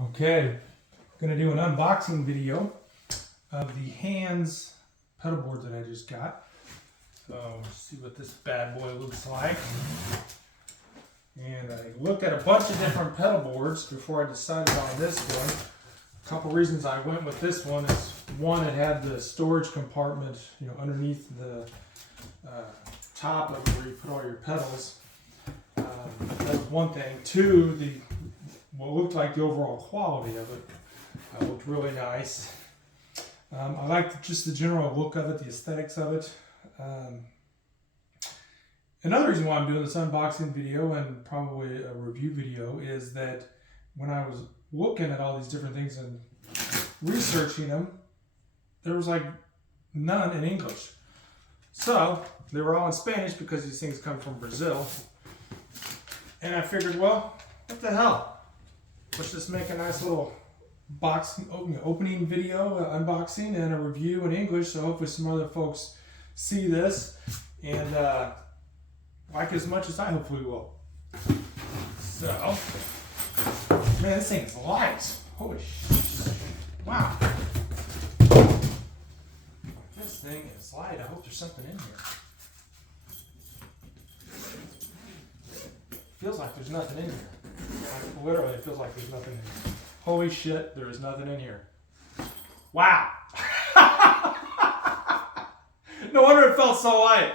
Okay, I'm going to do an unboxing video of the Hands pedal board that I just got. So let's see what this bad boy looks like. And I looked at a bunch of different pedal boards before I decided on this one. A couple reasons I went with this one is one, it had the storage compartment, underneath the top of where you put all your pedals. That was one thing. Two, what looked like the overall quality of it looked really nice. I liked just the general look of it, the aesthetics of it. Another reason why I'm doing this unboxing video and probably a review video is that when I was looking at all these different things and researching them, there was like none in English. So they were all in Spanish because these things come from Brazil. And I figured, well, what the hell? Let's just make a nice little opening video, unboxing, and a review in English, so hopefully some other folks see this and like as much as I hopefully will. So, man, this thing is light. Holy shit. Wow. This thing is light. I hope there's something in here. Feels like there's nothing in here. Like, literally, it feels like there's nothing in here. Holy shit, there is nothing in here. Wow. No wonder it felt so light.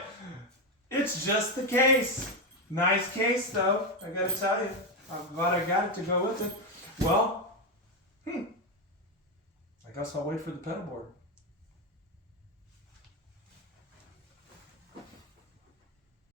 It's just the case. Nice case, though, I gotta tell you. I'm glad I got it to go with it. Well, I guess I'll wait for the pedal board.